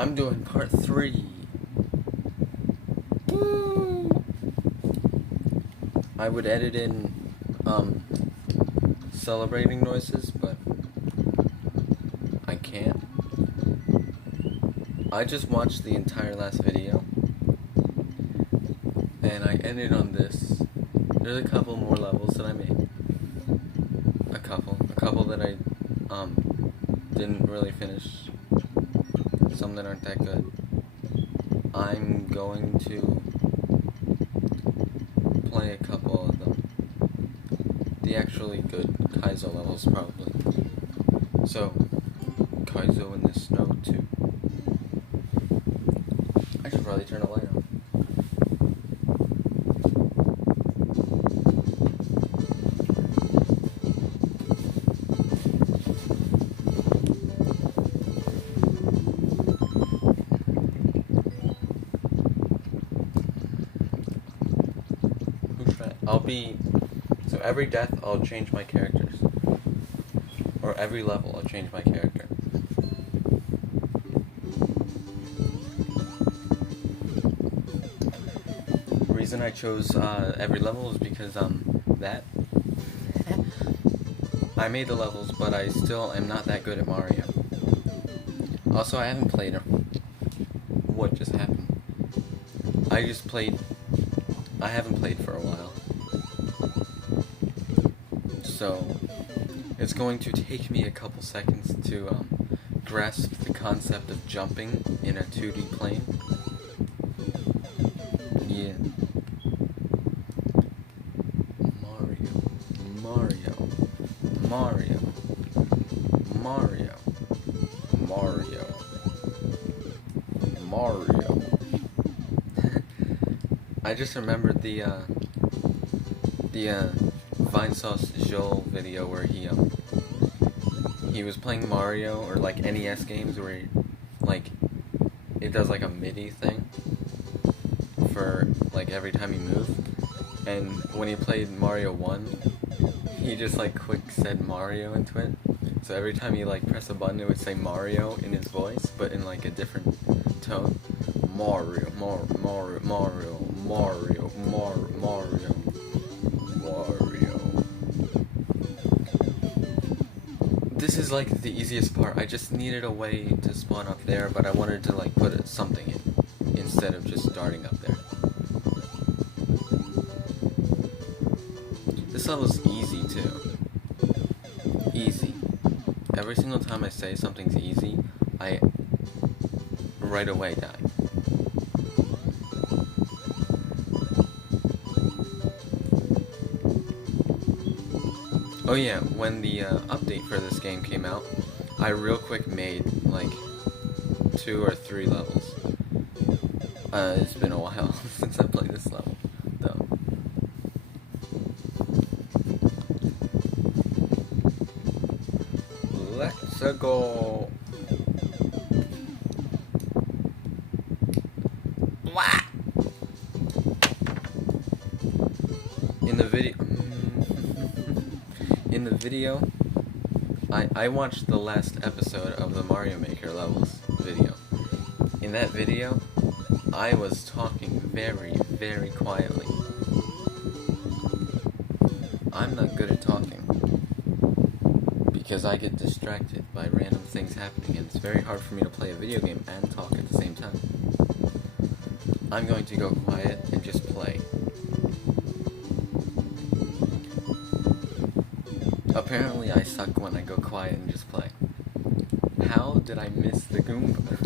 I'm doing part 3. I would edit in celebrating noises, but I can't. I just watched the entire last video and I ended on this. There's a couple more levels that I made. A couple that I didn't really finish. Some that aren't that good. I'm going to play a couple of them. The actually good Kaizo levels, probably. So, Kaizo in the snow, too. I should probably turn the light on. So every death I'll change my characters. Or every level I'll change my character. The reason I chose every level is because that I made the levels, but I still am not that good at Mario. Also, I haven't played what just happened. I haven't played for a while. So, it's going to take me a couple seconds to grasp the concept of jumping in a 2D plane. Yeah. Mario. I just remembered the Vinesauce Joel video where he was playing Mario or like NES games where it does like a MIDI thing for like every time you move, and when he played Mario 1 he just like quick said Mario into it, so every time you like press a button it would say Mario in his voice but in like a different tone. Mario. This is like the easiest part. I just needed a way to spawn up there, but I wanted to like put something in instead of just starting up there. This level's easy too. Easy. Every single time I say something's easy, I right away die. Oh yeah, when the update for this game came out, I real quick made like 2 or 3 levels. It's been a while since I played this level, though. Let's go. Wah! In the video, I watched the last episode of the Mario Maker levels video. In that video, I was talking very, very quietly. I'm not good at talking because I get distracted by random things happening, and it's very hard for me to play a video game and talk at the same time. I'm going to go quiet and just play. Apparently I suck when I go quiet and just play. How did I miss the Goomba?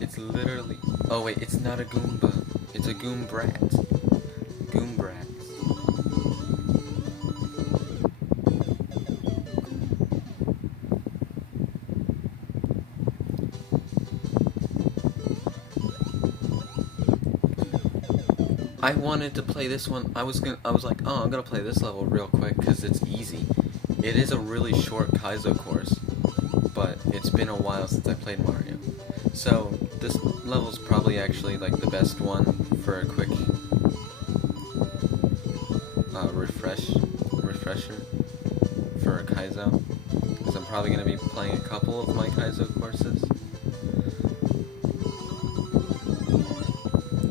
It's literally... Oh wait, it's not a Goomba. It's a Goombrat. Goombrats. I wanted to play this one. I was like, oh, I'm gonna play this level real quick because it's easy. It is a really short Kaizo course, but it's been a while since I played Mario. So this level's probably actually like the best one for a quick refresher for a Kaizo. because I'm probably going to be playing a couple of my Kaizo courses.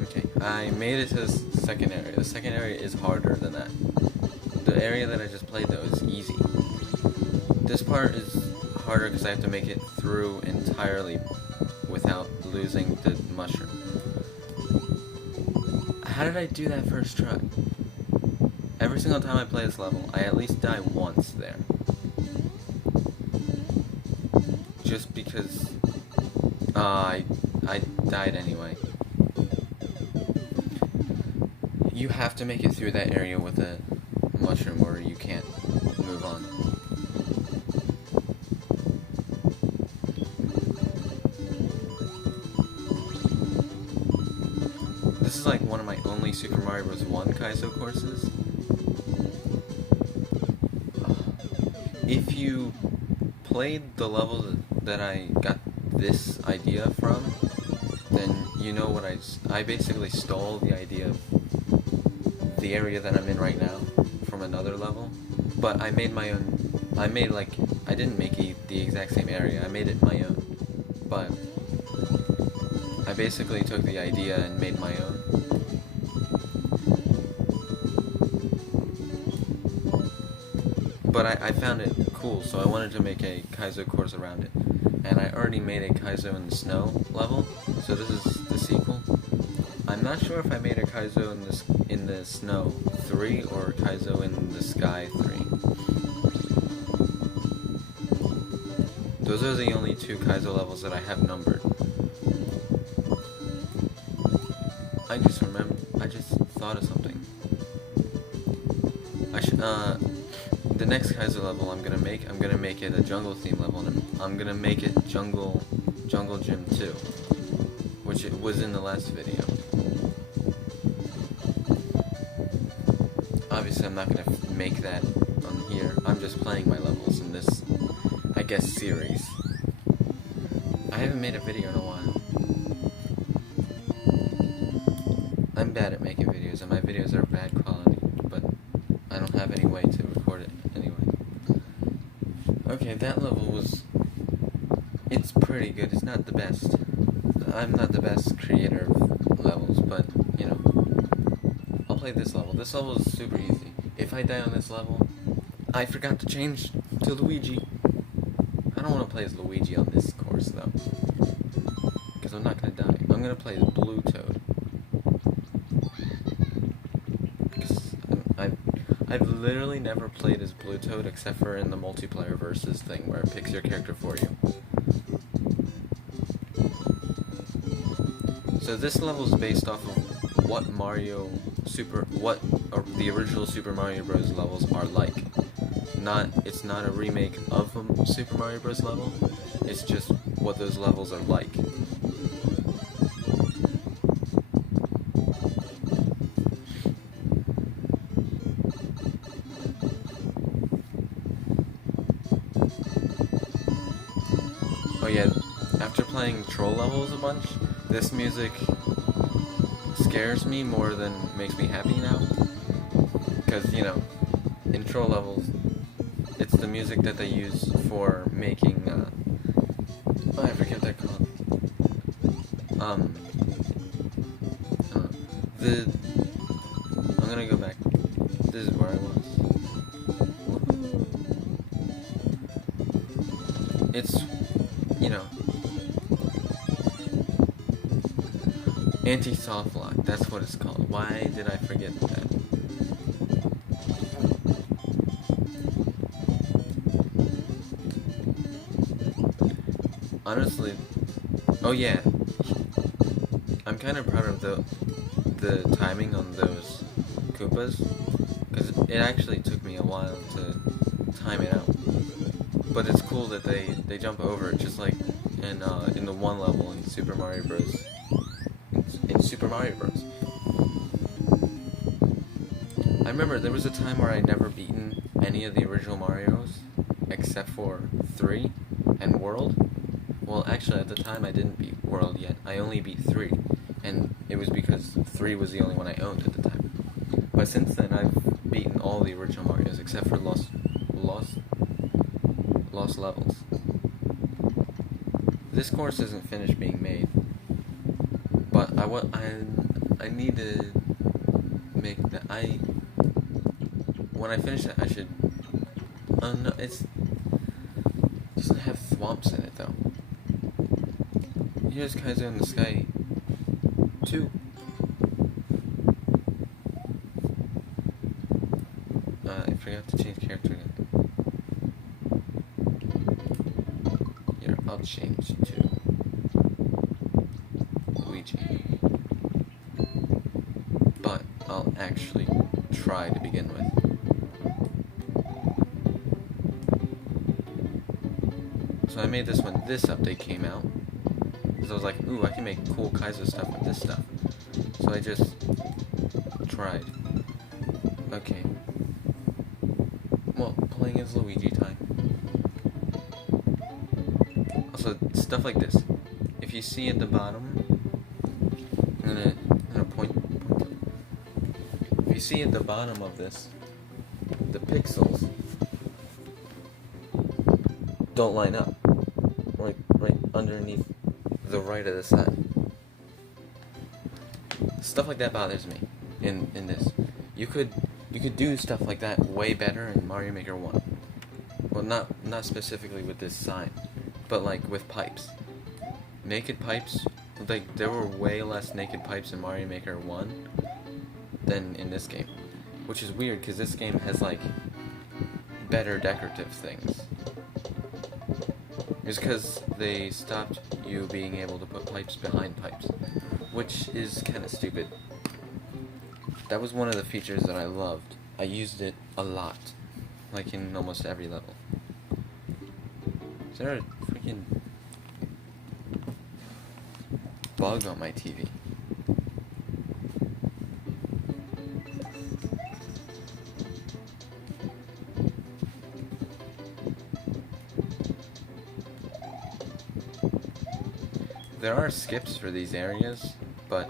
Okay, I made it to the second area. The second area is harder than that. The area that I just played, though, is easy. This part is harder because I have to make it through entirely without losing the mushroom. How did I do that first try? Every single time I play this level, I at least die once there. Just because I died anyway. You have to make it through that area with a mushroom or you can't move on. This is like one of my only Super Mario Bros. 1 Kaizo courses. If you played the level that I got this idea from, then you know what I basically stole the idea of the area that I'm in right now from another level, but I made my own. I didn't make the exact same area, I made it my own, but I basically took the idea and made my own. But I found it cool, so I wanted to make a Kaizo course around it. And I already made a Kaizo in the snow level, so this is the sequel. I'm not sure if I made a Kaizo in the snow 3 or Kaizo in the sky 3. Those are the only 2 Kaizo levels that I have numbered. I just thought of something. The next Kaizo level I'm gonna make it a jungle theme level, and I'm gonna make it Jungle Gym 2, which it was in the last video. Obviously I'm not gonna make that on here, I'm just playing my levels in this, I guess, series. I haven't made a video in a while. I'm bad at making videos, and my videos are bad quality, but I don't have any way to record it anyway. Okay, that level it's pretty good. It's not the best. I'm not the best creator of levels, but, you know, I'll play this level. This level is super easy. If I die on this level, I forgot to change to Luigi. I don't want to play as Luigi on this course, though, because I'm not going to die. I'm going to play as Blue Toad. I've literally never played as Blue Toad except for in the multiplayer versus thing where it picks your character for you. So this level is based off of what the original Super Mario Bros. Levels are like. It's not a remake of a Super Mario Bros. Level. It's just what those levels are like. Oh yeah, after playing troll levels a bunch, this music scares me more than makes me happy now. Because, you know, in troll levels, it's the music that they use for making, I forget what they're called. I'm gonna go back. This is where I was. It's, you know, anti-soft lock, that's what it's called. Why did I forget that? Honestly, oh yeah, I'm kind of proud of the timing on those Koopas, because it actually took me a while to time it out. But it's cool that they jump over it, just like in the one level in Super Mario Bros. In Super Mario Bros. I remember there was a time where I'd never beaten any of the original Marios, except for 3 and World. Well, actually, at the time I didn't beat World yet. I only beat 3, and it was because 3 was the only one I owned at the time. But since then, I've beaten all the original Marios except for Lost Lost Levels. This course isn't finished being made, but I need to make that. When I finish it, I should. No, it doesn't have thwomps in it though. Here's Kaizo in the Sky 2. I forgot to change character again. Here, I'll change to Luigi. But I'll actually try to begin with. So I made this when this update came out. Because I was like, ooh, I can make cool Kaizo stuff with this stuff. So I just tried. Okay. Well, playing as Luigi time. Also, stuff like this. If you see at the bottom, I'm gonna point. If you see at the bottom of this, the pixels don't line up. Right underneath the right of the side. Stuff like that bothers me in this. You could do stuff like that way better in Mario Maker 1. Well, not specifically with this sign, but like with pipes. Naked pipes, like there were way less naked pipes in Mario Maker 1 than in this game, which is weird because this game has like better decorative things. It's because they stopped you being able to put pipes behind pipes, which is kind of stupid. That was one of the features that I loved. I used it a lot, like in almost every level. Is there a freaking bug on my TV? There are skips for these areas, but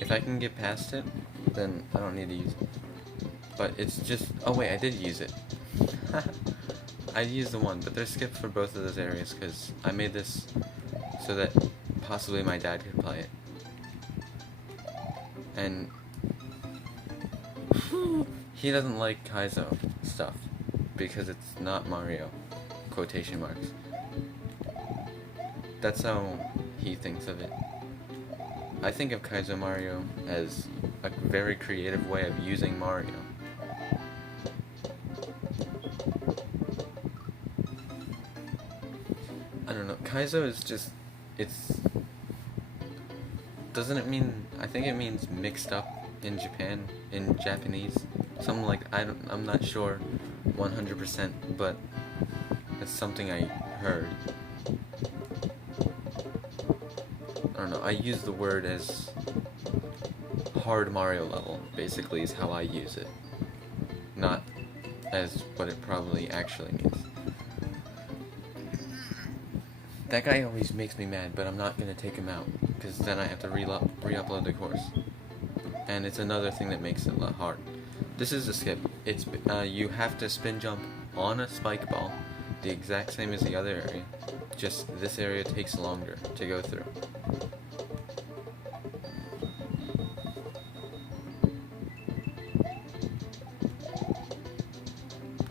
if I can get past it, then I don't need to use it. But it's just... Oh wait, I did use it. I used the one, but there's skips for both of those areas, because I made this so that possibly my dad could play it. And... he doesn't like Kaizo stuff, because it's not Mario. Quotation marks. That's how he thinks of it. I think of Kaizo Mario as a very creative way of using Mario. I don't know, Kaizo is just, doesn't it mean, I think it means mixed up in Japan, in Japanese. Something like, I'm not sure 100%, but it's something I heard. I don't know, I use the word as hard Mario level, basically, is how I use it. Not as what it probably actually means. That guy always makes me mad, but I'm not going to take him out, because then I have to re-upload the course. And it's another thing that makes it hard. This is a skip. It's you have to spin jump on a spike ball, the exact same as the other area, just this area takes longer to go through.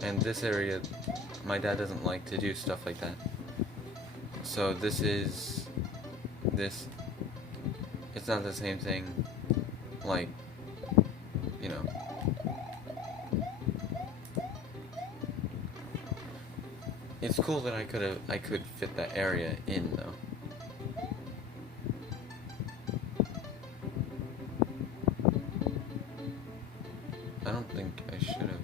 And this area, my dad doesn't like to do stuff like that. So this, it's not the same thing, like, you know. It's cool that I could fit that area in, though. I don't think I should have.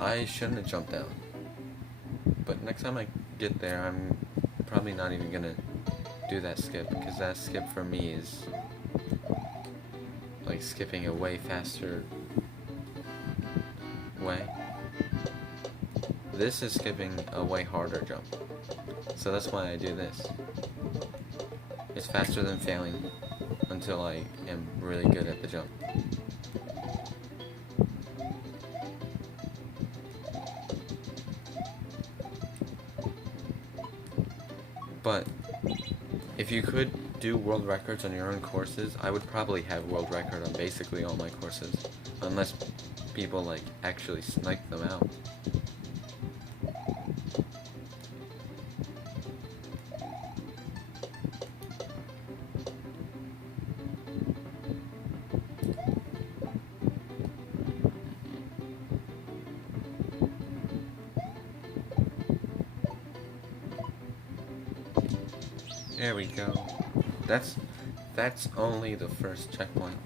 I shouldn't have jumped down. But next time I get there, I'm probably not even gonna do that skip, because that skip for me is like skipping a way faster way. This is skipping a way harder jump. So that's why I do this. It's faster than failing until I am really good at the jump. But if you could do world records on your own courses, I would probably have world record on basically all my courses, unless people like actually snipe them out. There we go. That's only the first checkpoint.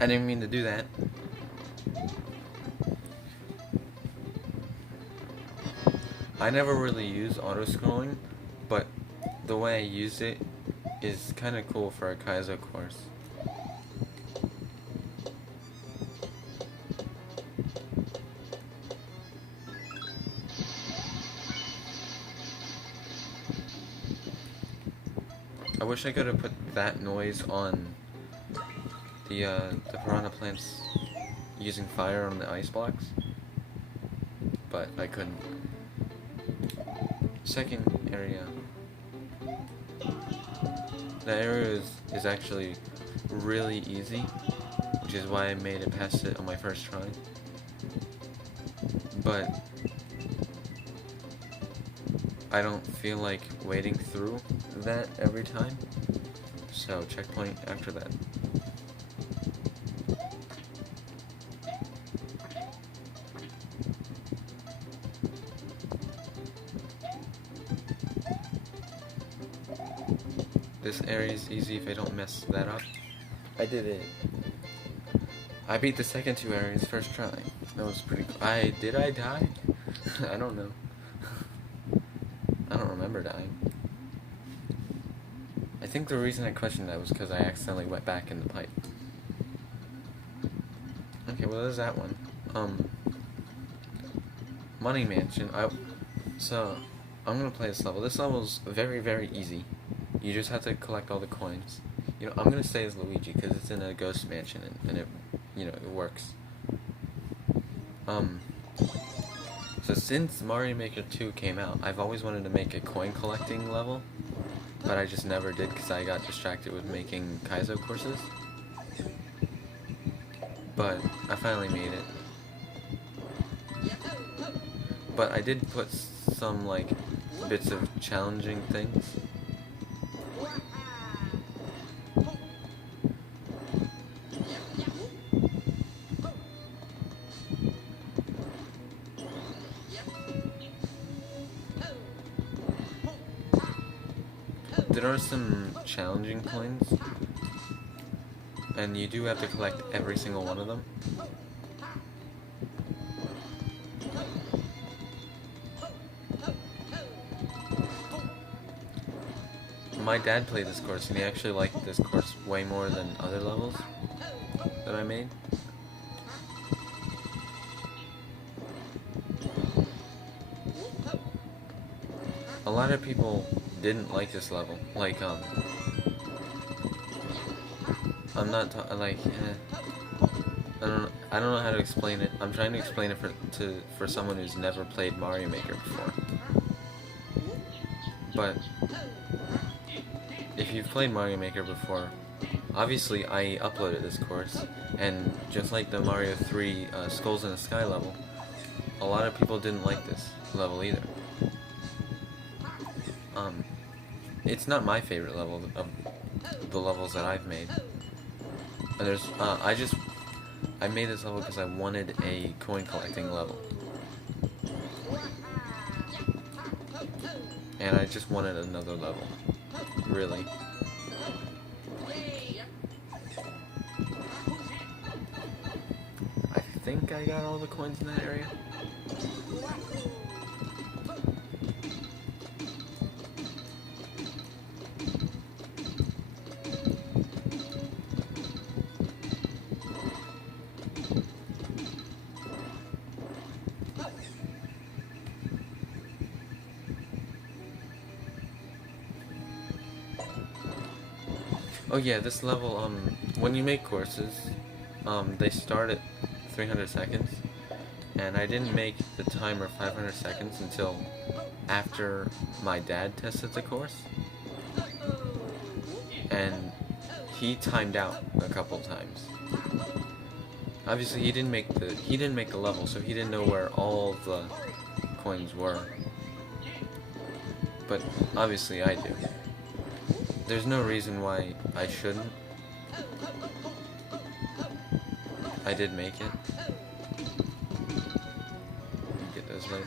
I didn't mean to do that. I never really use auto-scrolling, but the way I use it is kind of cool for a Kaizo course. I wish I could have put that noise on the piranha plants using fire on the ice blocks, but I couldn't. Second area. The area is actually really easy, which is why I made it past it on my first try. But I don't feel like wading through that every time, so checkpoint after that. This area is easy if I don't mess that up. I did it. I beat the second two areas first try. That was pretty cool. Did I die? I don't know. I don't remember dying. I think the reason I questioned that was because I accidentally went back in the pipe. Okay, well there's that one. Money Mansion. So I'm gonna play this level. This level's very, very easy. You just have to collect all the coins. You know, I'm gonna stay as Luigi because it's in a ghost mansion and it, you know, it works. So since Mario Maker 2 came out, I've always wanted to make a coin collecting level, but I just never did because I got distracted with making Kaizo courses. But I finally made it. But I did put some like bits of challenging things. There are some challenging coins, and you do have to collect every single one of them. My dad played this course, and he actually liked this course way more than other levels that I made. A lot of people didn't like this level. Like, I'm not like, I don't know how to explain it. I'm trying to explain it for someone who's never played Mario Maker before. But if you've played Mario Maker before, obviously I uploaded this course, and just like the Mario 3 Skulls in the Sky level, a lot of people didn't like this level either. It's not my favorite level of the levels that I've made. And there's, I made this level because I wanted a coin collecting level. And I just wanted another level. Really. I think I got all the coins in that area. Oh yeah, this level, when you make courses, they start at 300 seconds, and I didn't make the timer 500 seconds until after my dad tested the course, and he timed out a couple times. Obviously, he didn't make the level, so he didn't know where all the coins were. But obviously, I do. There's no reason why I shouldn't. I did make it. Get those later.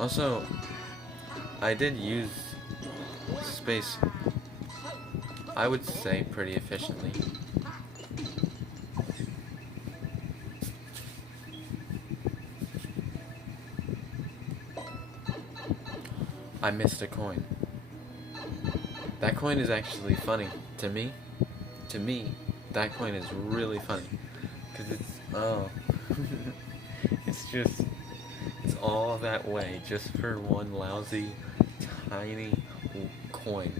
Also, I did use space, I would say, pretty efficiently. I missed a coin. That coin is actually funny to me. To me, that coin is really funny because it's all that way just for one lousy, tiny coin.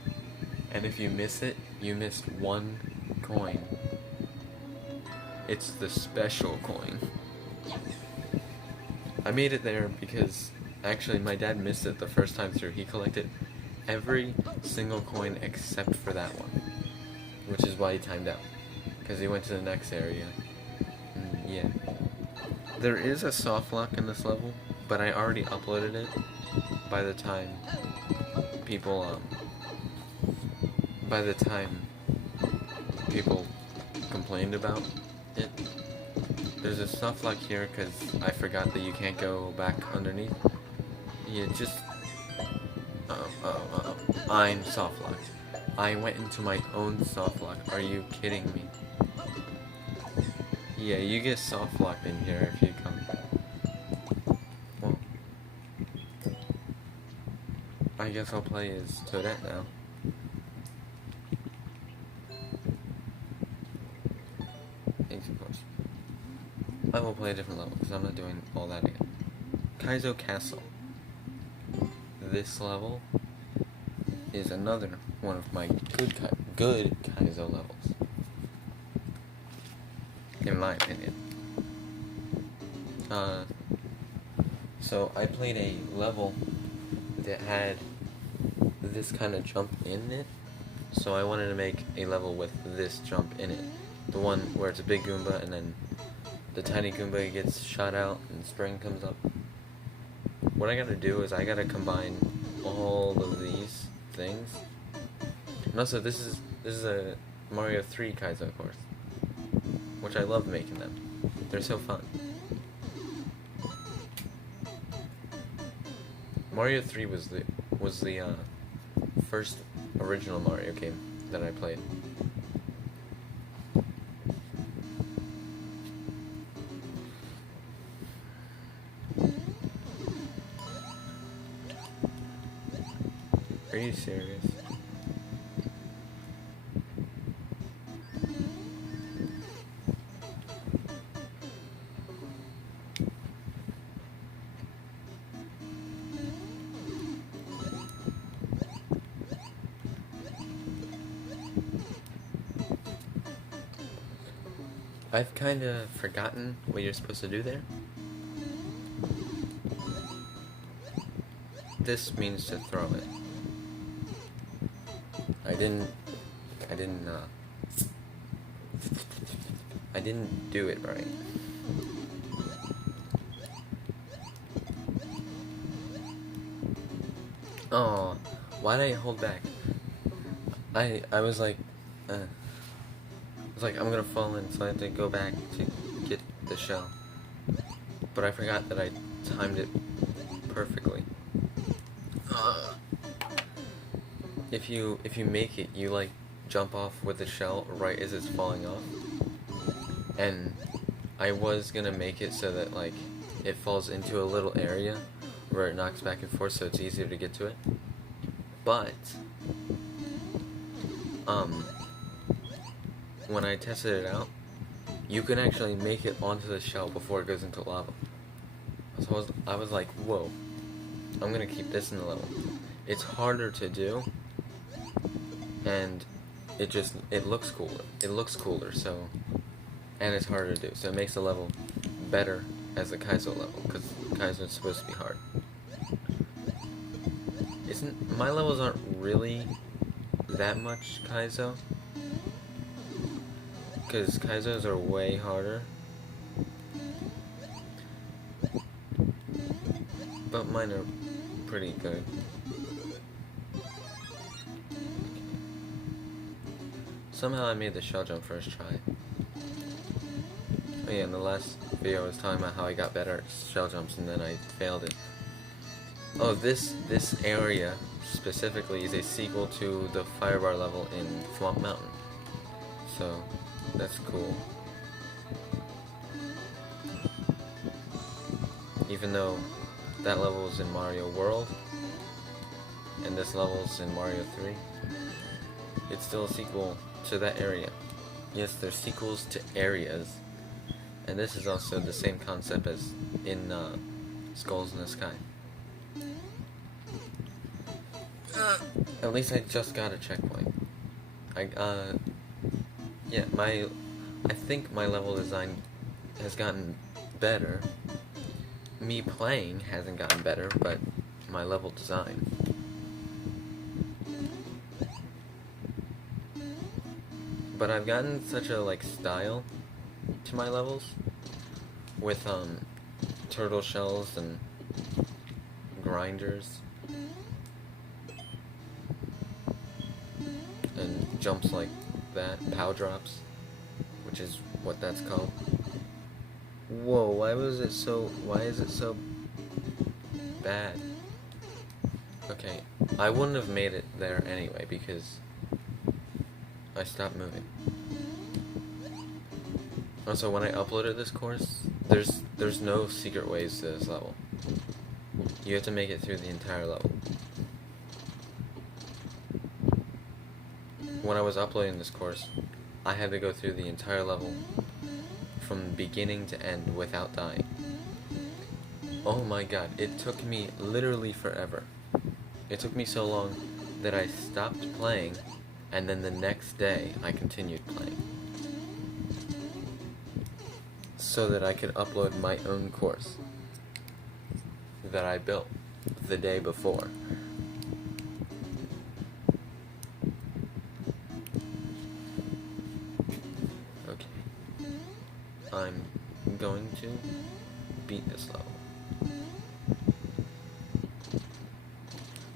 And if you miss it, you missed one coin. It's the special coin. I made it there because actually my dad missed it the first time through. He collected every single coin except for that one, which is why he timed out, because he went to the next area. Yeah. There is a soft lock in this level, but I already uploaded it by the time people complained about it. There's a soft lock here because I forgot that you can't go back underneath. Yeah, just I'm soft locked. I went into my own soft lock. Are you kidding me? Yeah, you get soft locked in here if you come. Well, I guess I'll play as Toadette now. Thanks, of course. I will play a different level because I'm not doing all that again. Kaizo Castle. This level is another one of my good Kaizo levels, in my opinion. So I played a level that had this kind of jump in it, so I wanted to make a level with this jump in it. The one where it's a big Goomba and then the tiny Goomba gets shot out and spring comes up. What I gotta do is I gotta combine all of these things. And also, this is a Mario 3 Kaizo course, which I love making them. They're so fun. Mario 3 was the first original Mario game that I played. Are you serious? I've kind of forgotten what you're supposed to do there. This means to throw it. I didn't do it right. Oh, why did I hold back? I was like, I'm gonna fall in, so I had to go back to get the shell. But I forgot that I timed it perfectly. If you make it, you like jump off with the shell right as it's falling off. And I was gonna make it so that like it falls into a little area where it knocks back and forth, so it's easier to get to it. But when I tested it out, you can actually make it onto the shell before it goes into lava. So I was like, whoa, I'm gonna keep this in the level. It's harder to do, and it looks cooler. It looks cooler, so, and it's harder to do, so it makes the level better as a Kaizo level, because Kaizo is supposed to be hard. My levels aren't really that much Kaizo, because Kaizos are way harder, but mine are pretty good. Somehow I made the shell jump first try. Oh yeah, in the last video I was talking about how I got better at shell jumps and then I failed it. Oh, this area specifically is a sequel to the Firebar level in Thwomp Mountain. So, that's cool. Even though that level is in Mario World, and this level is in Mario 3, it's still a sequel to that area. Yes, they're sequels to areas, and this is also the same concept as in Skulls in the Sky. At least I just got a checkpoint. Yeah, I think my level design has gotten better. Me playing hasn't gotten better, but my level design. But I've gotten such a style to my levels with turtle shells and grinders and jumps like that, pow drops, which is what that's called. Whoa, why is it so bad? Okay, I wouldn't have made it there anyway because I stopped moving. Also, when I uploaded this course, there's no secret ways to this level. You have to make it through the entire level. When I was uploading this course, I had to go through the entire level from beginning to end without dying. Oh my god, it took me literally forever. It took me so long that I stopped playing, and then the next day I continued playing, so that I could upload my own course that I built the day before. Okay, I'm going to beat this level.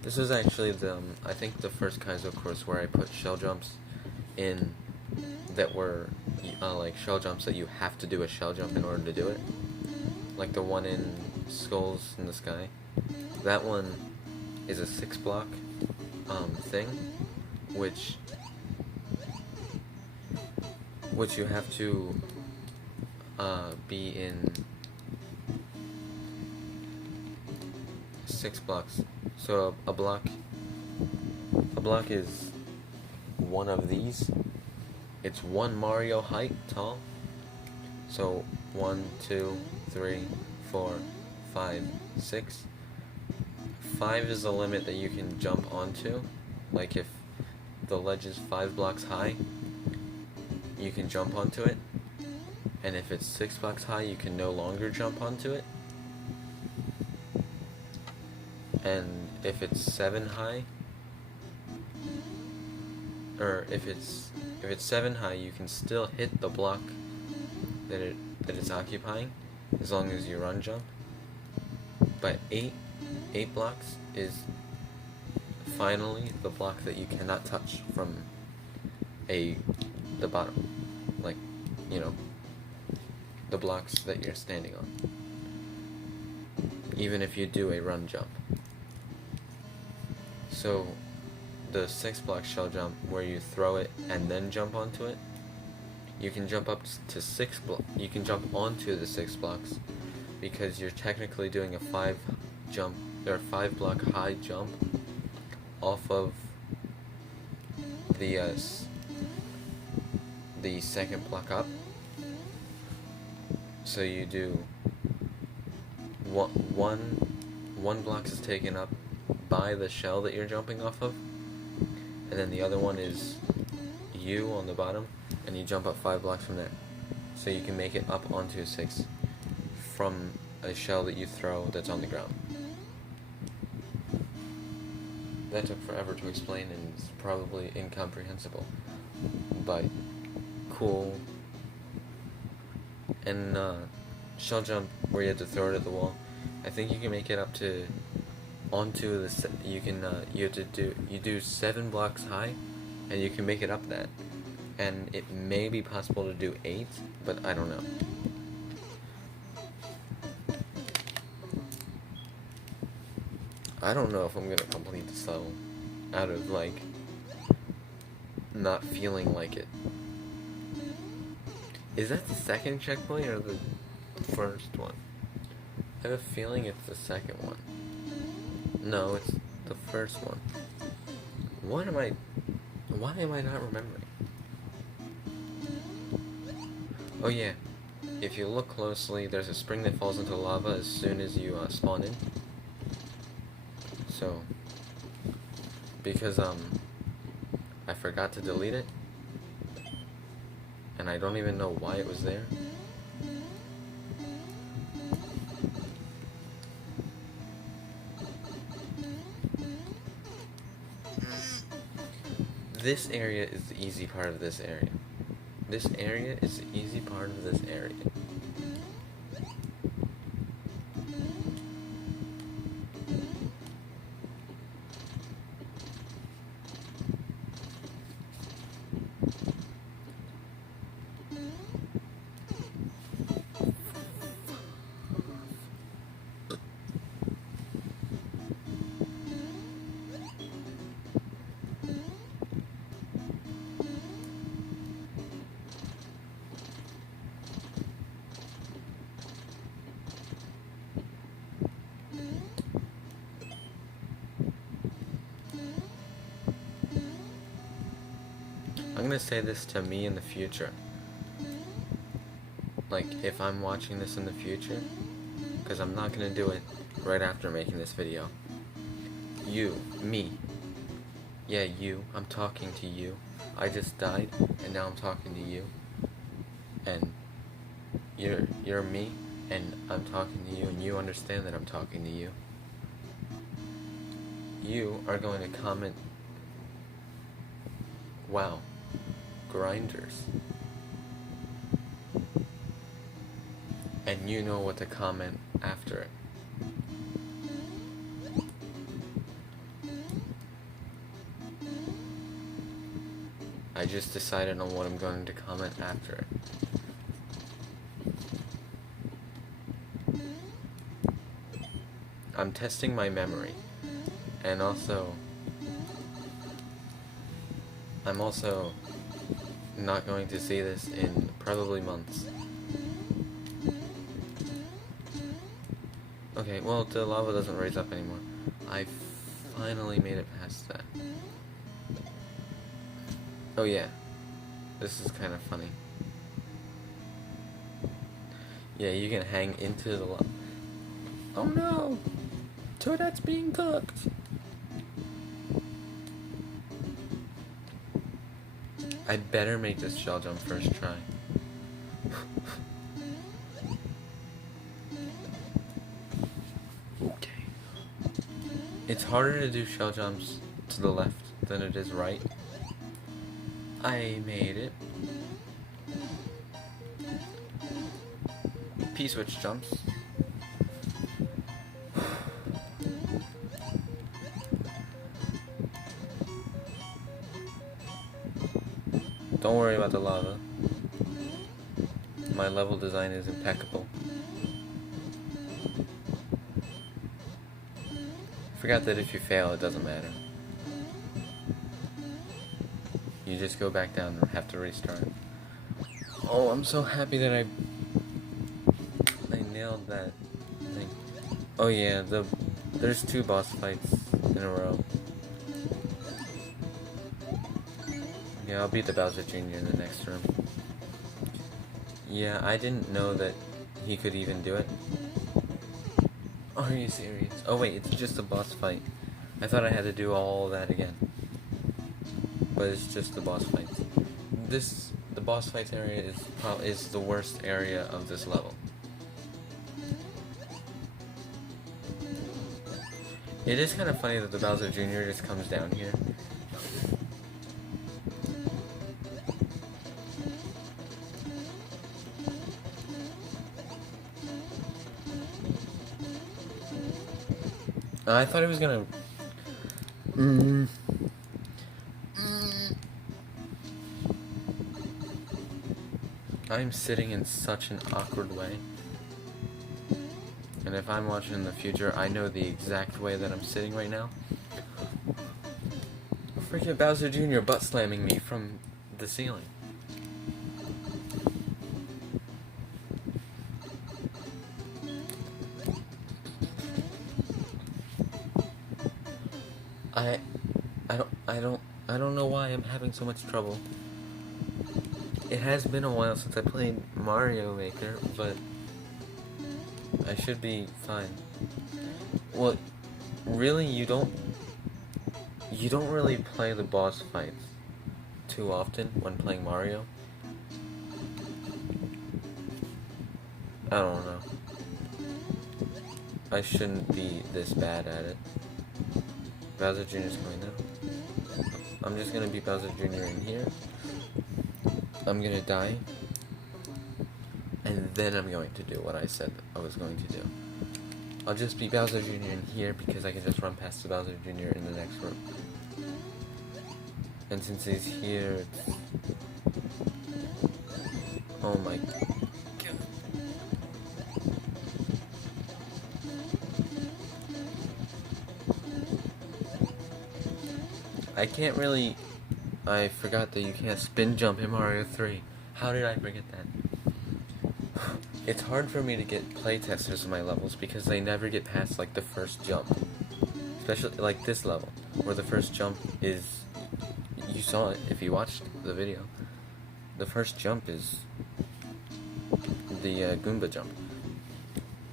This is actually I think the first Kaizo course where I put shell jumps in that were shell jumps that you have to do a shell jump in order to do it. Like the one in Skulls in the Sky. That one is a 6-block thing, which you have to be in 6 blocks. So a block is one of these. It's one Mario height tall. So 1, 2, 3, 4, 5, 6. 5 is the limit that you can jump onto. Like if the ledge is 5 blocks high, you can jump onto it. And if it's 6 blocks high, you can no longer jump onto it. And if it's 7 high, or if it's 7 high, you can still hit the block that it's occupying, as long as you run jump. But 8 blocks is finally the block that you cannot touch from the bottom, like, you know, the blocks that you're standing on, even if you do a run jump. So the 6-block shell jump, where you throw it and then jump onto it, you can jump up to 6 blocks. You can jump onto the 6 blocks because you're technically doing a 5-block high jump off of the second block up. So you do one block is taken up by the shell that you're jumping off of, and then the other one is U on the bottom, and you jump up 5 blocks from there. So you can make it up onto a 6 from a shell that you throw that's on the ground. That took forever to explain and is probably incomprehensible, but cool. And shell jump where you have to throw it at the wall, I think you can make it up to onto the you do 7 blocks high, and you can make it up that, and it may be possible to do 8, but I don't know. I don't know if I'm gonna complete this level out of like not feeling like it. Is that the second checkpoint or the first one? I have a feeling it's the second one. No, it's the first one. Why am I not remembering? Oh yeah, if you look closely, there's a spring that falls into lava as soon as you spawn in. So, because I forgot to delete it, and I don't even know why it was there. This area is the easy part of this area. This area is the easy part of this area. I'm gonna say this to me in the future. Like, if I'm watching this in the future, because I'm not gonna do it right after making this video. You, me. Yeah, you. I'm talking to you. I just died, and now I'm talking to you. And you're me, and I'm talking to you, and you understand that I'm talking to you. You are going to comment, wow, grinders. And you know what to comment after it. I just decided on what I'm going to comment after it. I'm testing my memory, and also I'm also not going to see this in probably months. Okay, well, the lava doesn't raise up anymore. I finally made it past that. Oh yeah, this is kind of funny. Yeah, you can hang into the lava. Oh no! Toadette's being cooked! I better make this shell jump first try. Okay. It's harder to do shell jumps to the left than it is right. I made it. P-switch jumps. Don't worry about the lava. My level design is impeccable. Forgot that if you fail, it doesn't matter. You just go back down and have to restart. Oh, I'm so happy that I nailed that thing. Oh yeah, there's 2 boss fights in a row. Yeah, I'll beat the Bowser Jr. in the next room. Yeah, I didn't know that he could even do it. Are you serious? Oh wait, it's just a boss fight. I thought I had to do all that again. But it's just the boss fights. the boss fights area is the worst area of this level. It is kind of funny that the Bowser Jr. just comes down here. I thought he was gonna... I'm sitting in such an awkward way. And if I'm watching in the future, I know the exact way that I'm sitting right now. Freaking Bowser Jr. butt slamming me from the ceiling. I don't know why I'm having so much trouble. It has been a while since I played Mario Maker, but I should be fine. Well, really, you don't really play the boss fights too often when playing Mario. I don't know. I shouldn't be this bad at it. Bowser Jr. is coming now. I'm just gonna be Bowser Jr. in here. I'm gonna die. And then I'm going to do what I said I was going to do. I'll just be Bowser Jr. in here because I can just run past the Bowser Jr. in the next room. And since he's here, it's... Oh my god. I can't really... I forgot that you can't spin jump in Mario 3. How did I forget that? It's hard for me to get playtesters in my levels because they never get past like the first jump. Especially like this level, where the first jump is... You saw it if you watched the video. The first jump is the Goomba jump.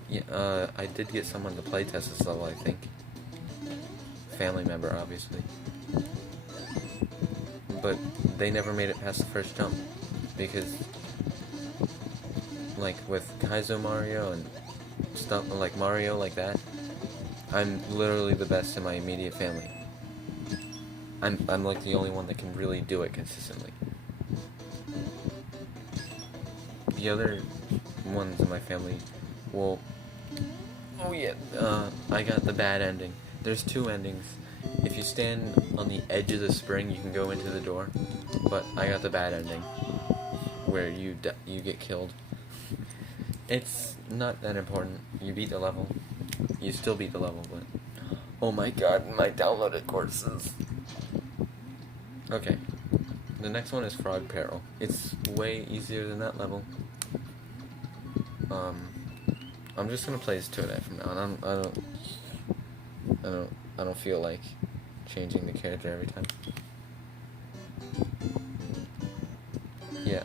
Yeah, I did get someone to playtest this level, I think. Family member, obviously. But they never made it past the first jump because, like with Kaizo Mario and stuff like Mario like that, I'm literally the best in my immediate family. I'm like the only one that can really do it consistently. The other ones in my family, well, oh yeah, I got the bad ending. There's two endings. If you stand on the edge of the spring, you can go into the door, but I got the bad ending, where you get killed. It's not that important. You beat the level. You still beat the level, but... Oh my god, my downloaded courses. Okay. The next one is Frog Peril. It's way easier than that level. I'm just gonna play as Toadette from now on. I don't feel like changing the character every time. Yeah.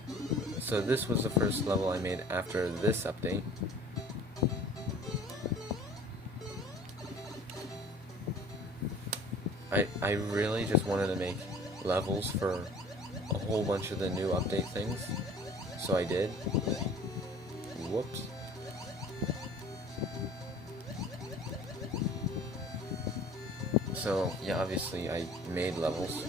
So this was the first level I made after this update. I really just wanted to make levels for a whole bunch of the new update things. So I did. Whoops. So, yeah, obviously I made levels.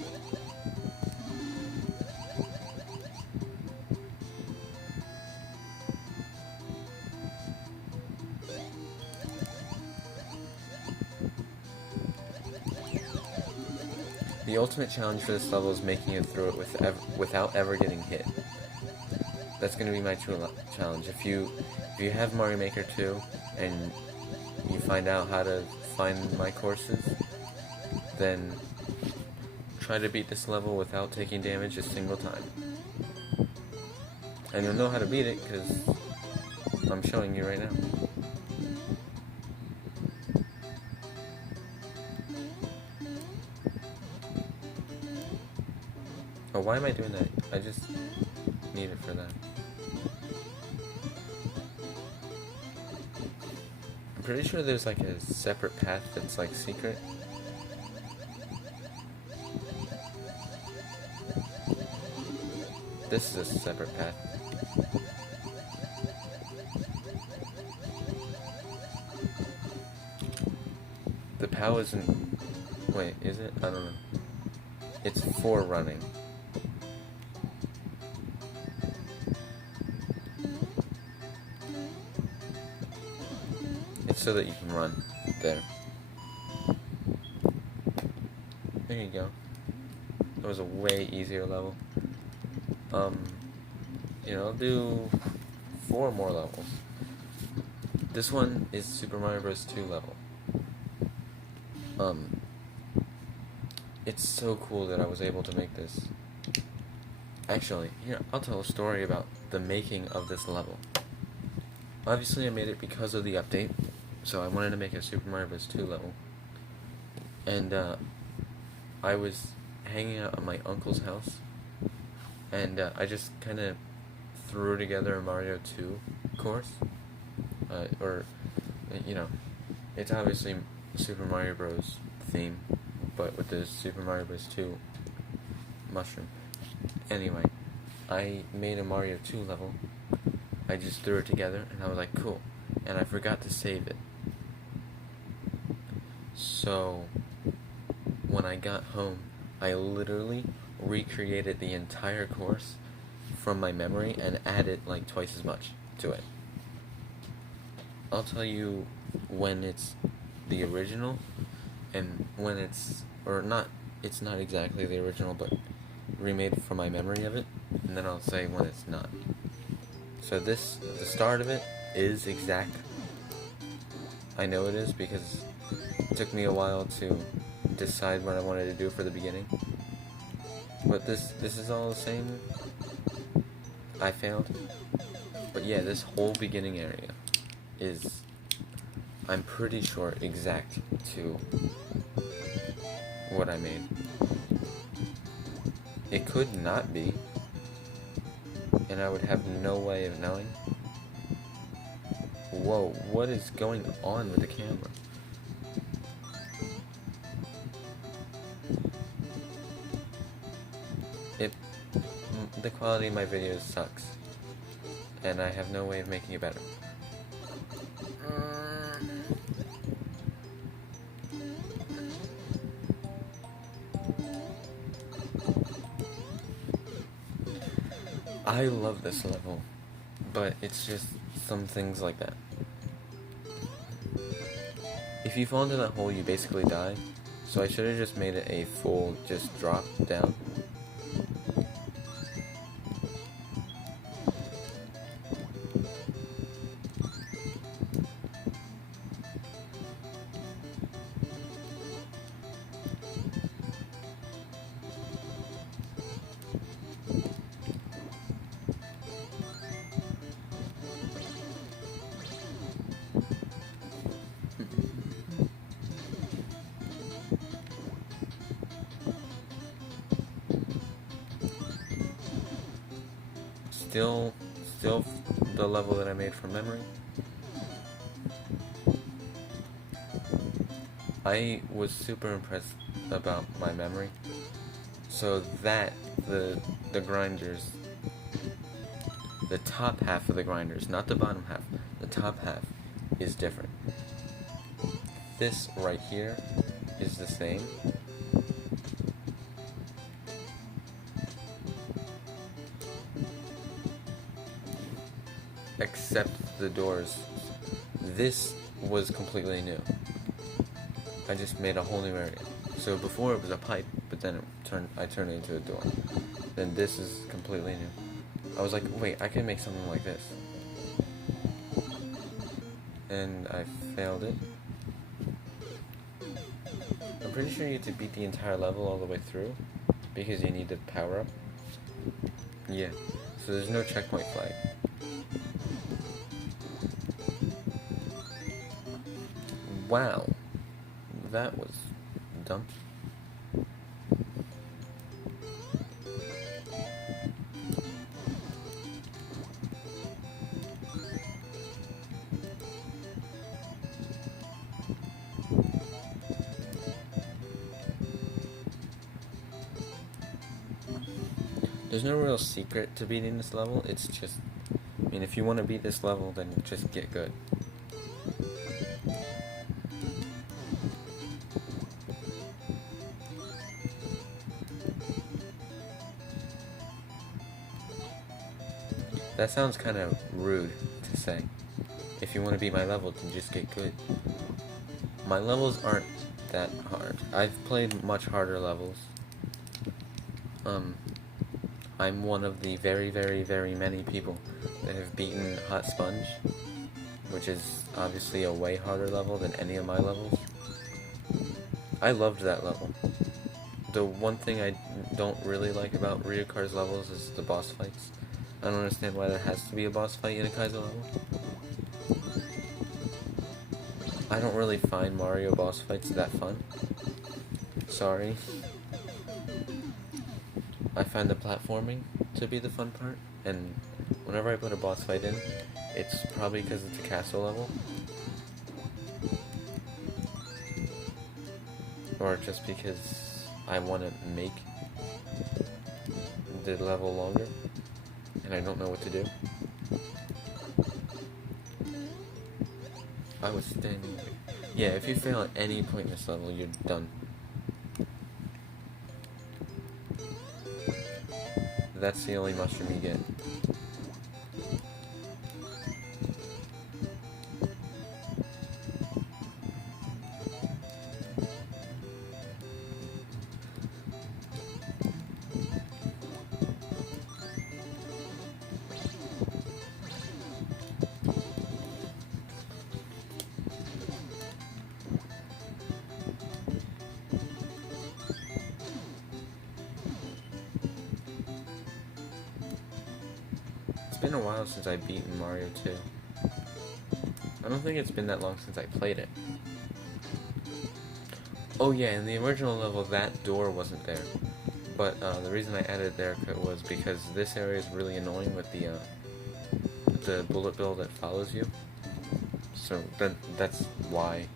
The ultimate challenge for this level is making it through it without ever getting hit. That's going to be my true challenge. If you have Mario Maker 2 and you find out how to find my courses, then try to beat this level without taking damage a single time. And you'll know how to beat it because I'm showing you right now. Oh, why am I doing that? I just need it for that. I'm pretty sure there's like a separate path that's like secret. This is a separate path. The POW isn't... Wait, is it? I don't know. It's for running. It's so that you can run there. There you go. It was a way easier level. I'll do 4 more levels. This one is Super Mario Bros. 2 level. It's so cool that I was able to make this. Actually, here, I'll tell a story about the making of this level. Obviously, I made it because of the update, so I wanted to make a Super Mario Bros. 2 level. And, I was hanging out at my uncle's house, and I just kind of threw together a Mario 2 course. It's obviously Super Mario Bros. Theme, but with the Super Mario Bros. 2 mushroom. Anyway, I made a Mario 2 level. I just threw it together, and I was like, cool. And I forgot to save it. So, when I got home, I literally recreated the entire course from my memory and added like twice as much to it. I'll tell you when it's the original and when it's not exactly the original, but remade from my memory of it, and then I'll say when it's not. So the start of it is exact. I know it is because it took me a while to decide what I wanted to do for the beginning. But this is all the same. I failed. But yeah, this whole beginning area is, I'm pretty sure, exact to what I made. It could not be, and I would have no way of knowing. Whoa, what is going on with the camera? The quality of my videos sucks, and I have no way of making it better. I love this level, but it's just some things like that. If you fall into that hole, you basically die, so I should have just made it a full just drop down. Still the level that I made from memory. I was super impressed about my memory. So that, the grinders, the top half of the grinders, not the bottom half, the top half is different. This right here is the same. Except the doors. This was completely new. I just made a whole new area. So before it was a pipe, but then I turned it into a door. Then this is completely new. I was like, wait, I can make something like this. And I failed it. I'm pretty sure you have to beat the entire level all the way through, because you need to power up. Yeah, so there's no checkpoint flag. Wow, that was dumb. There's no real secret to beating this level. It's just, I mean, if you want to beat this level, then just get good. That sounds kind of rude to say. If you want to beat my level, then just get good. My levels aren't that hard. I've played much harder levels. I'm one of the very, very, very many people that have beaten Hot Sponge, which is obviously a way harder level than any of my levels. I loved that level. The one thing I don't really like about Ryokar's levels is the boss fights. I don't understand why there has to be a boss fight in a Kaizo level. I don't really find Mario boss fights that fun. Sorry. I find the platforming to be the fun part, and whenever I put a boss fight in, it's probably because it's a castle level. Or just because I want to make the level longer, and I don't know what to do. I was standing there. Yeah, if you fail at any point in this level, you're done. That's the only mushroom you get. It's been a while since I've beaten Mario 2. I don't think it's been that long since I played it. Oh yeah, in the original level that door wasn't there. But the reason I added it there was because this area is really annoying with the bullet bill that follows you. So that's why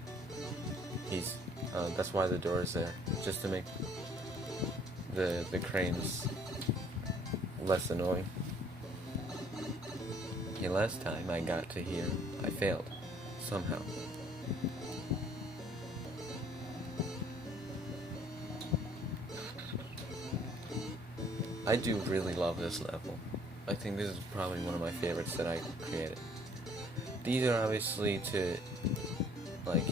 that's why the door is there. Just to make the cranes less annoying. Yeah, last time I got to here, I failed. Somehow. I do really love this level. I think this is probably one of my favorites that I created. These are obviously to, like,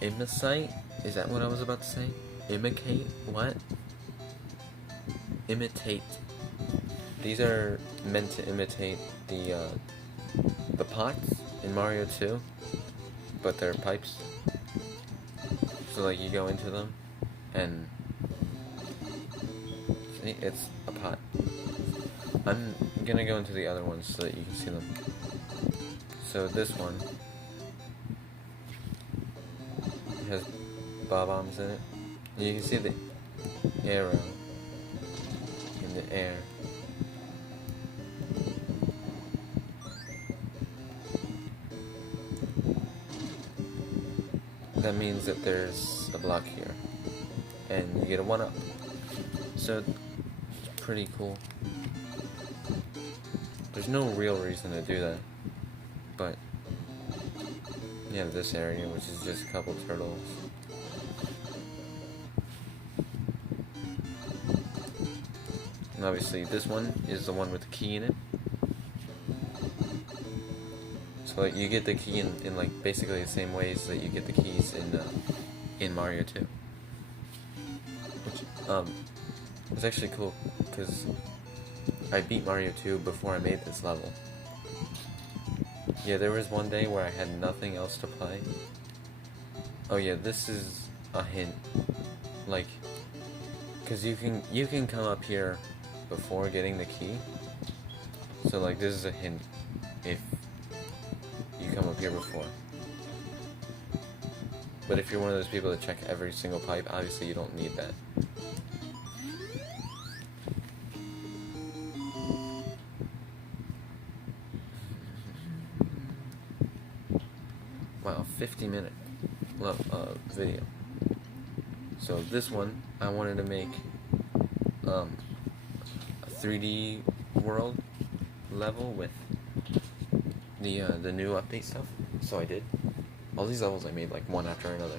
imitate? Is that what I was about to say? Imitate? What? Imitate. These are meant to imitate the pots in Mario 2, but they're pipes. So like you go into them, and see, it's a pot. I'm gonna go into the other ones so that you can see them. So this one has bob-ombs in it. You can see the arrow in the air. That means that there's a block here, and you get a 1-up. So it's pretty cool. There's no real reason to do that, but you have this area, which is just a couple turtles. And obviously this one is the one with the key in it. So like, you get the key in like basically the same ways that you get the keys in Mario 2. Which was actually cool, because I beat Mario 2 before I made this level. Yeah, there was one day where I had nothing else to play. Oh yeah, this is a hint. Like, because you can come up here before getting the key. So like, this is a hint if you come up here before. But if you're one of those people that check every single pipe, obviously you don't need that. Wow, 50-minute video. So this one, I wanted to make a 3D world level with the new update stuff. So I did. All these levels I made like one after another.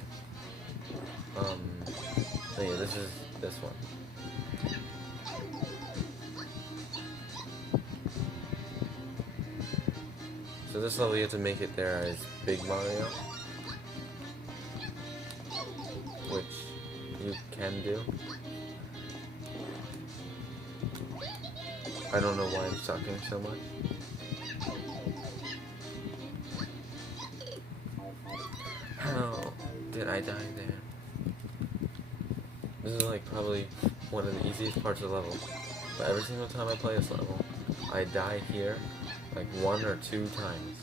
So yeah, this is this one. So this level you have to make it there as Big Mario, which you can do. I don't know why I'm sucking so much. How did I die there? This is like probably one of the easiest parts of the level. But every single time I play this level, I die here like 1 or 2 times.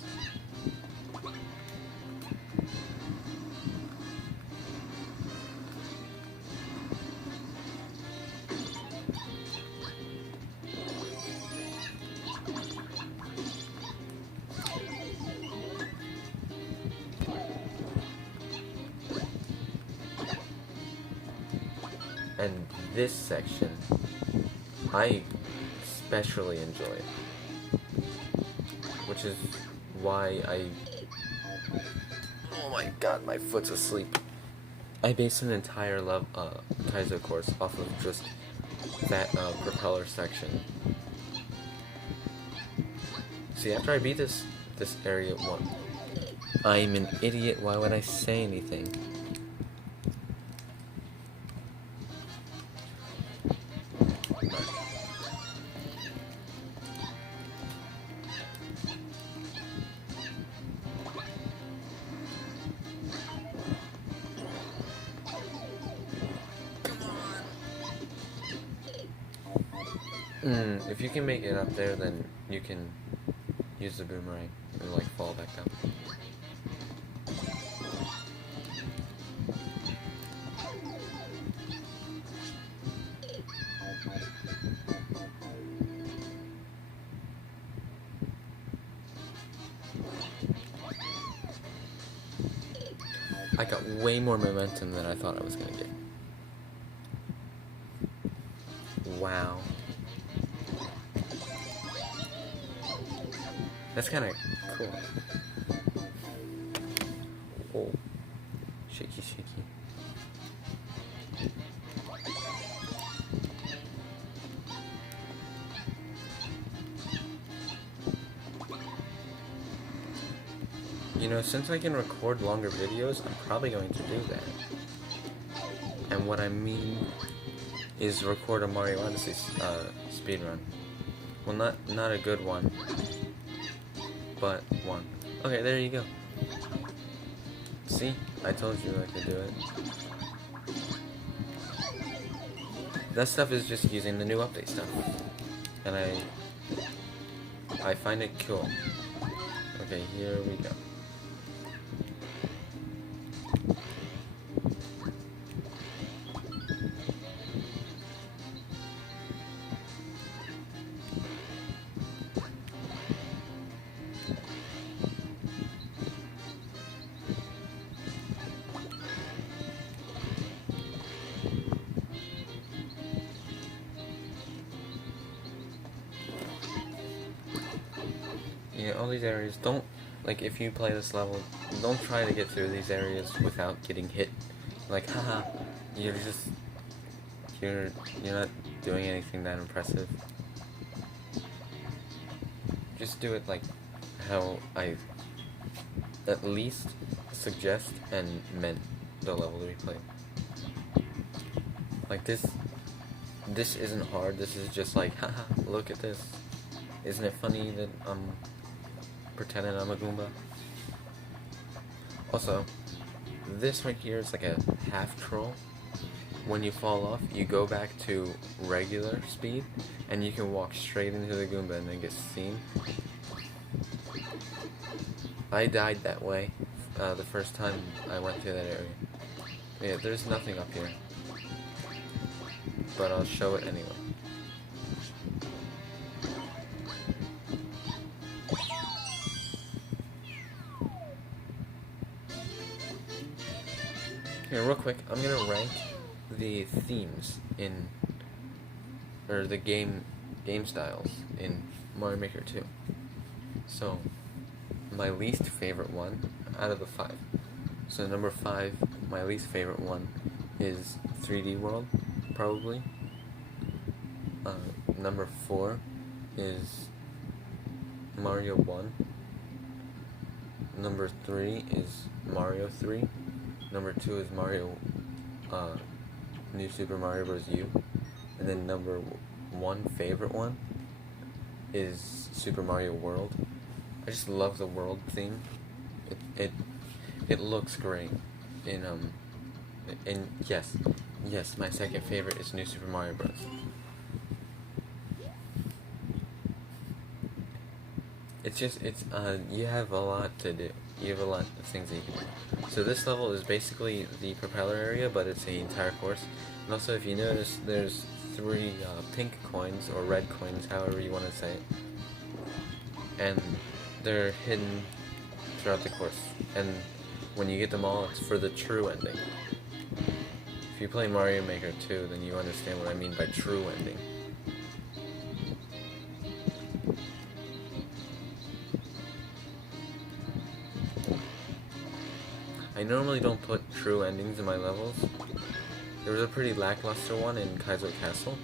And this section, I especially enjoy, which is why oh my god, my foot's asleep. I based an entire Kaizo course off of just that propeller section. See, after I beat this area 1, I'm an idiot. Why would I say anything? If you can make it up there, then you can use the boomerang and like fall back down. I got way more momentum than I thought I was gonna get. Wow. That's kind of cool. Oh, shaky, shaky. You know, since I can record longer videos, I'm probably going to do that. And what I mean is record a Mario Odyssey speedrun. Well, not a good one, but one. Okay, there you go. See? I told you I could do it. That stuff is just using the new update stuff. And I find it cool. Okay, here we go. Yeah, all these areas, don't, like, if you play this level, don't try to get through these areas without getting hit. Like, haha, you're not doing anything that impressive. Just do it like how I at least suggest and meant the level to be played. Like, this isn't hard, this is just like, haha, look at this. Isn't it funny that I'm pretending I'm a Goomba? Also, this right here is like a half troll. When you fall off, you go back to regular speed, and you can walk straight into the Goomba and then get seen. I died that way the first time I went through that area. Yeah, there's nothing up here, but I'll show it anyway. Here, real quick, I'm gonna rank the themes in or the game styles in Mario Maker 2. So, my least favorite one out of the 5. So number 5, my least favorite one is 3D World, probably. Number 4 is Mario 1. Number 3 is Mario 3. Number 2 is New Super Mario Bros. U. And then number 1 favorite one is Super Mario World. I just love the world theme. It looks great. And yes, my second favorite is New Super Mario Bros. You have a lot to do. You have a lot of things that you can do. So this level is basically the propeller area, but it's the entire course. And also, if you notice, there's 3 pink coins, or red coins, however you want to say it. And they're hidden throughout the course. And when you get them all, it's for the true ending. If you play Mario Maker 2, then you understand what I mean by true ending. I normally don't put true endings in my levels. There was a pretty lackluster one in Kaizo Castle,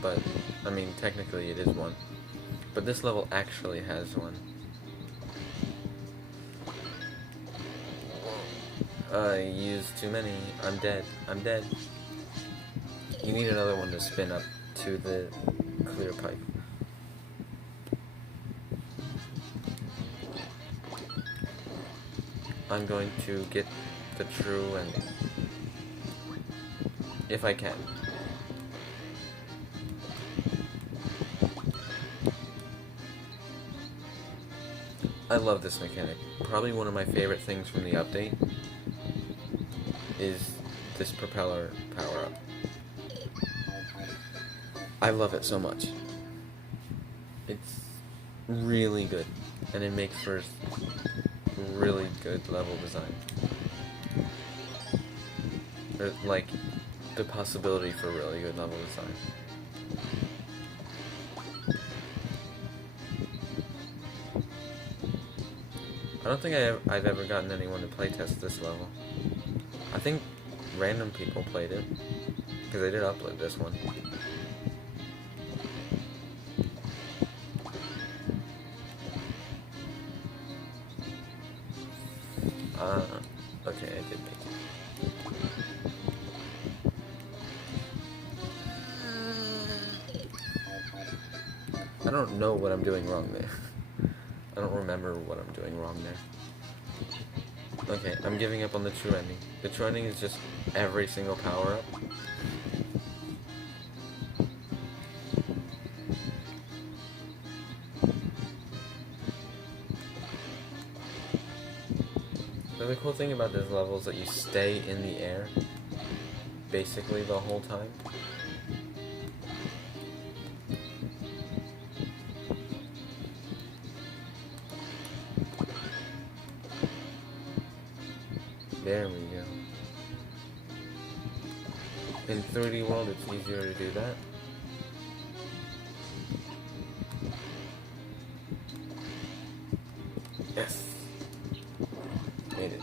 but, I mean, technically it is one. But this level actually has one. I used too many. I'm dead. You need another one to spin up to the clear pipe. I'm going to get the true ending. If I can. I love this mechanic. Probably one of my favorite things from the update is this propeller power-up. I love it so much. It's really good, and it makes for really good level design. Or, like, the possibility for really good level design. I don't think I've ever gotten anyone to playtest this level. I think random people played it, because I did upload this one. Okay, I did make it. I don't know what I'm doing wrong there. I don't remember what I'm doing wrong there. Okay, I'm giving up on the true ending. The true ending is just every single power-up. So the cool thing about this level is that you stay in the air basically the whole time. There we go. In 3D World, it's easier to do that. Yes! Made it.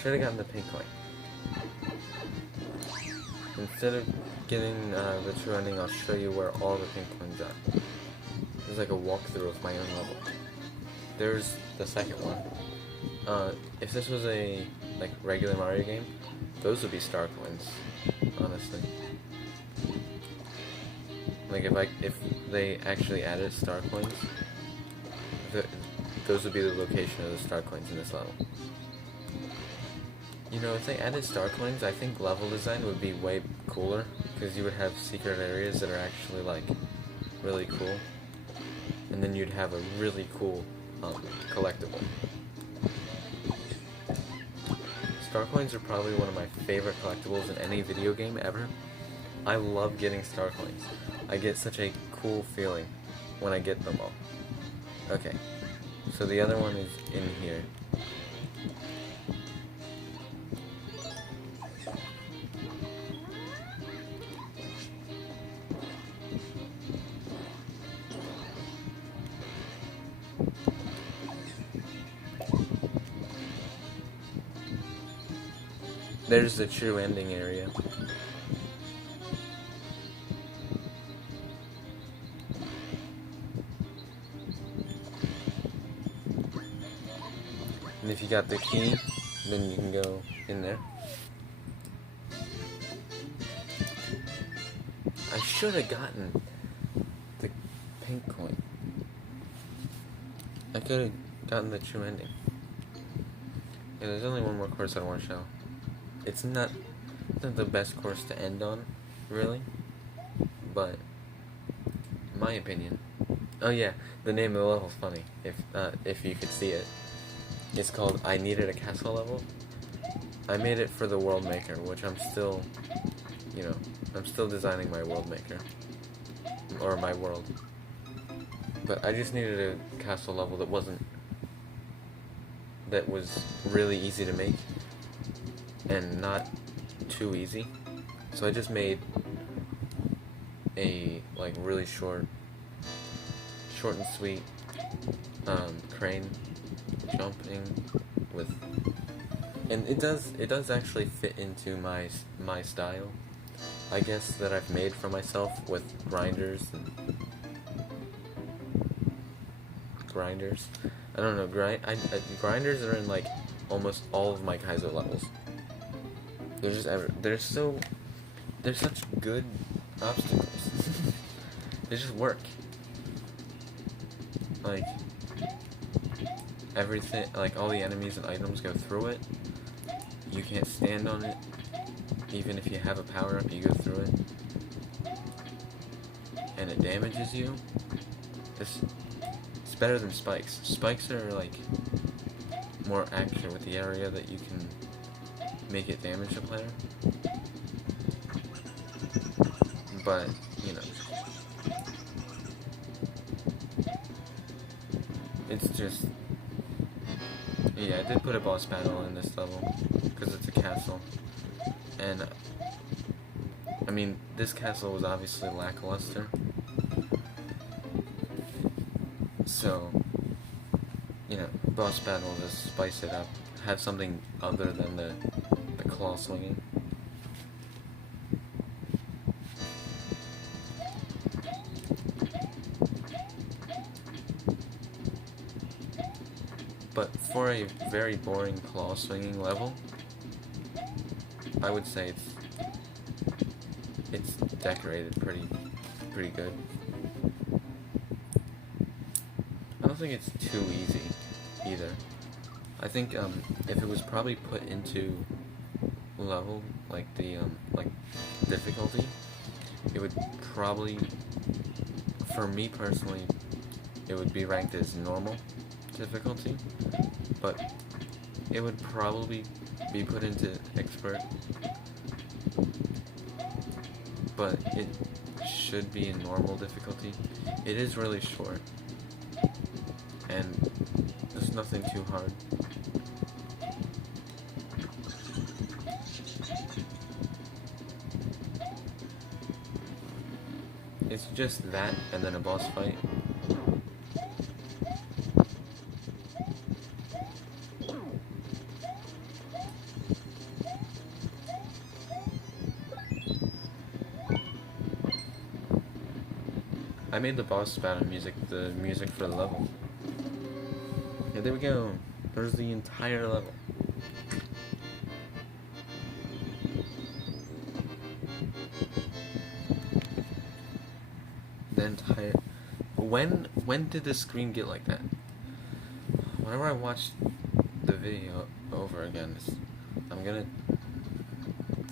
Should have gotten the pink coin. Instead of getting the true ending, I'll show you where all the pink coins are. There's like a walkthrough of my own level. There's the second one. If this was a regular Mario game, those would be star coins, honestly. Like if they actually added star coins, those would be the location of the star coins in this level. You know, if they added star coins, I think level design would be way cooler, because you would have secret areas that are actually really cool, and then you'd have a really cool collectible. Star coins are probably one of my favorite collectibles in any video game ever. I love getting star coins. I get such a cool feeling when I get them all. Okay, so the other one is in here. There's the true ending area. And if you got the key, then you can go in there. I should have gotten the pink coin. I could have gotten the true ending. Yeah, there's only one more course I want to show. It's not the best course to end on, really, but in my opinion. Oh yeah, the name of the level's funny. If you could see it, it's called "I Needed a Castle" level. I made it for the World Maker, which I'm still, I'm still designing my World Maker or my world. But I just needed a castle level that was really easy to make and not too easy. So I just made a really short and sweet crane jumping with, and it does actually fit into my style, I guess, that I've made for myself with grinders. I don't know, grinders are in almost all of my Kaizo levels. They're such good obstacles. They just work. Everything, all the enemies and items go through it. You can't stand on it. Even if you have a power up, you go through it. And it damages you. It's better than spikes. Spikes are more accurate with the area that you can make it damage the player. But, it's just, yeah, I did put a boss battle in this level because it's a castle. And I mean, this castle was obviously lackluster. So, boss battle, just spice it up. Have something other than the claw swinging. But for a very boring claw swinging level, I would say it's decorated pretty good. I don't think it's too easy either. I think if it was probably put into level, difficulty, it would probably, for me personally, it would be ranked as normal difficulty, but it would probably be put into expert, but it should be in normal difficulty. It is really short, and there's nothing too hard. It's just that, and then a boss fight. I made the boss battle music the music for the level. Yeah, there we go. There's the entire level. The entire... When did the screen get like that? Whenever I watch the video over again, I'm gonna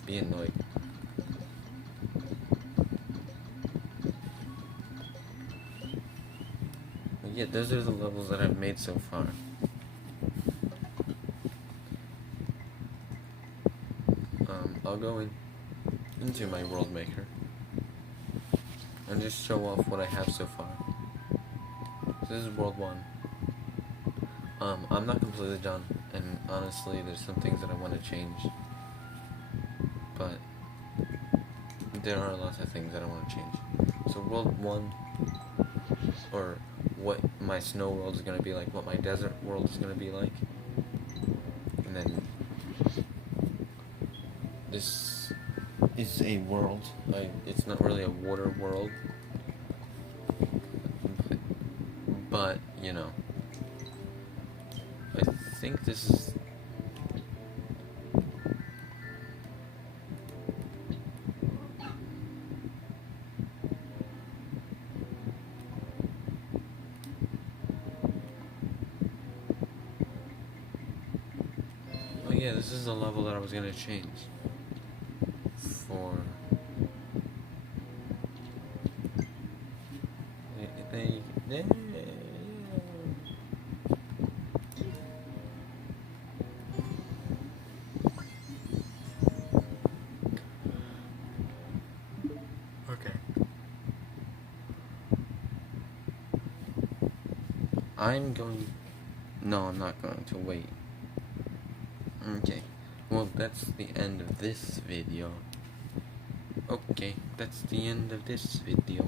be annoyed. Yeah, those are the levels that I've made so far. I'll go into my World Maker and just show off what I have so far. So this is World 1. I'm not completely done, and honestly, there's some things that I want to change. But there are lots of things that I want to change. So World 1, or what my snow world is going to be like, what my desert world is going to be like, and then this is a world. It's not really a water world, but you know, I think this is. Oh yeah, this is the level that I was gonna change for. They okay. I'm going. No, I'm not going to wait. Okay. Well, that's the end of this video. Okay, that's the end of this video.